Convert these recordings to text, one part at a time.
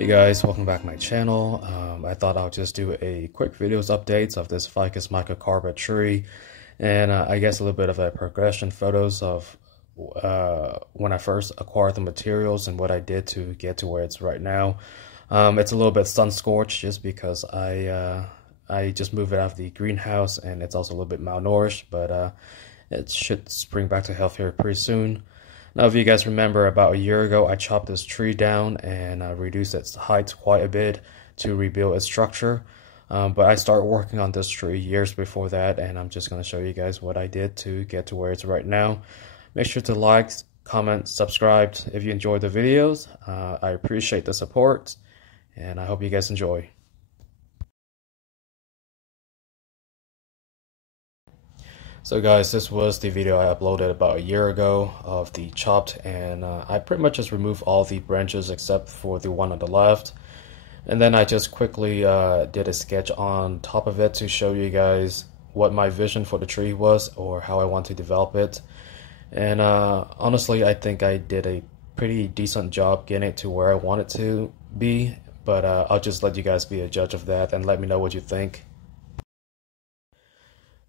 Hey guys, welcome back to my channel. I thought I'll just do a quick videos updates of this Ficus microcarpa tree, and I guess a little bit of a progression photos of when I first acquired the materials and what I did to get to where it's right now. It's a little bit sun scorched just because I just moved it out of the greenhouse, and it's also a little bit malnourished, but it should spring back to health here pretty soon. Now, if you guys remember, about a year ago, I chopped this tree down and reduced its height quite a bit to rebuild its structure. But I started working on this tree years before that, and I'm just going to show you guys what I did to get to where it's right now. Make sure to like, comment, subscribe if you enjoyed the videos. I appreciate the support, and I hope you guys enjoy. So guys, this was the video I uploaded about a year ago of the chopped, and I pretty much just removed all the branches except for the one on the left. And then I just quickly did a sketch on top of it to show you guys what my vision for the tree was, or how I want to develop it. And honestly, I think I did a pretty decent job getting it to where I want it to be, but I'll just let you guys be a judge of that and let me know what you think.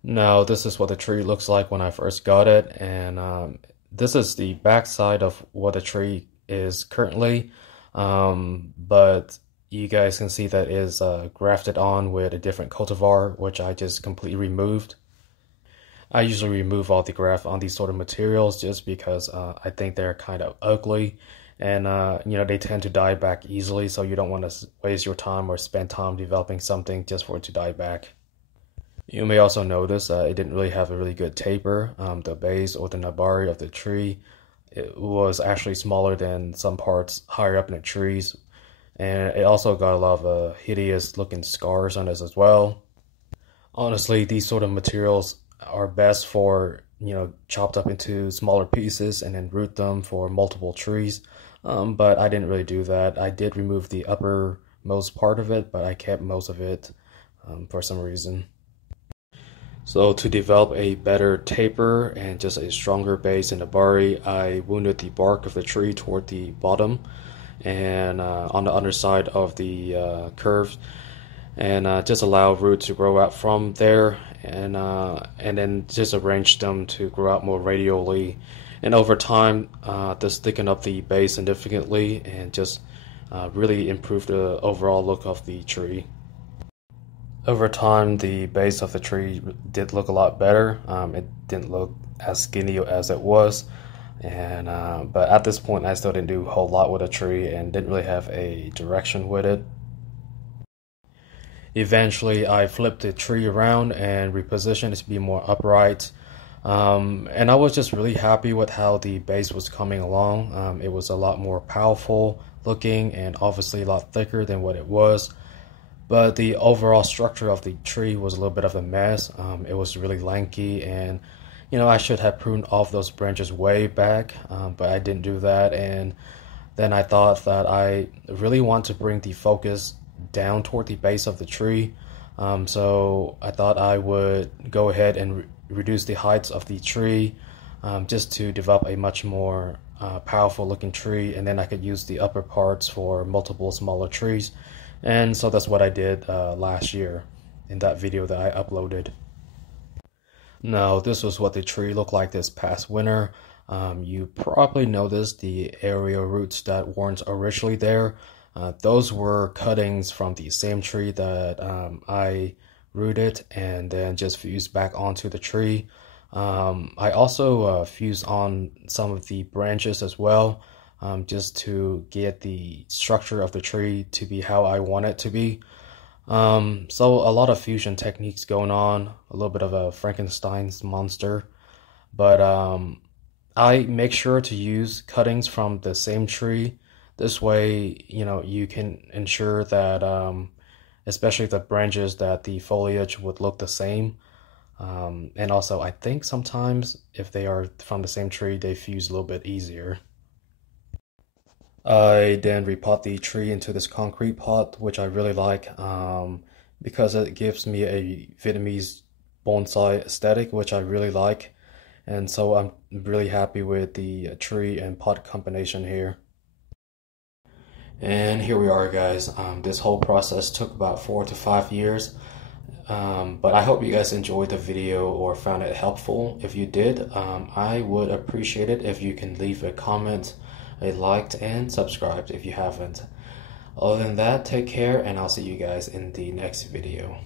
Now, this is what the tree looks like when I first got it, and this is the back side of what the tree is currently, but you guys can see that it is grafted on with a different cultivar, which I just completely removed. I usually remove all the graft on these sort of materials just because I think they're kind of ugly, and you know, they tend to die back easily, so you don't want to waste your time or spend time developing something just for it to die back. You may also notice it didn't really have a really good taper. The base or the nabari of the tree, it was actually smaller than some parts higher up in the trees. And it also got a lot of hideous looking scars on it as well. Honestly, these sort of materials are best for, you know, chopped up into smaller pieces and then root them for multiple trees. But I didn't really do that. I did remove the uppermost part of it, but I kept most of it for some reason. So to develop a better taper and just a stronger base in the bari, I wounded the bark of the tree toward the bottom and on the underside of the curve, and just allow roots to grow out from there, and then just arrange them to grow out more radially. And over time, this thickened up the base significantly and just really improved the overall look of the tree. Over time, the base of the tree did look a lot better. It didn't look as skinny as it was, and but at this point, I still didn't do a whole lot with the tree and didn't really have a direction with it. Eventually, I flipped the tree around and repositioned it to be more upright, and I was just really happy with how the base was coming along. It was a lot more powerful looking and obviously a lot thicker than what it was. But the overall structure of the tree was a little bit of a mess. It was really lanky, and you know, I should have pruned off those branches way back, but I didn't do that. And then I thought that I really want to bring the focus down toward the base of the tree. So I thought I would go ahead and reduce the heights of the tree just to develop a much more powerful looking tree, and then I could use the upper parts for multiple smaller trees. And so that's what I did last year in that video that I uploaded. Now, this was what the tree looked like this past winter. You probably noticed the aerial roots that weren't originally there. Those were cuttings from the same tree that I rooted and then just fused back onto the tree. I also fused on some of the branches as well. Just to get the structure of the tree to be how I want it to be. So a lot of fusion techniques going on, a little bit of a Frankenstein's monster, but I make sure to use cuttings from the same tree. This way, you know, you can ensure that, especially the branches, that the foliage would look the same. And also, I think sometimes if they are from the same tree, they fuse a little bit easier. I then repot the tree into this concrete pot, which I really like because it gives me a Vietnamese bonsai aesthetic, which I really like. And so I'm really happy with the tree and pot combination here. And here we are, guys. This whole process took about 4 to 5 years. But I hope you guys enjoyed the video or found it helpful. If you did, I would appreciate it if you can leave a comment, a like, and subscribe if you haven't. Other than that, take care, and I'll see you guys in the next video.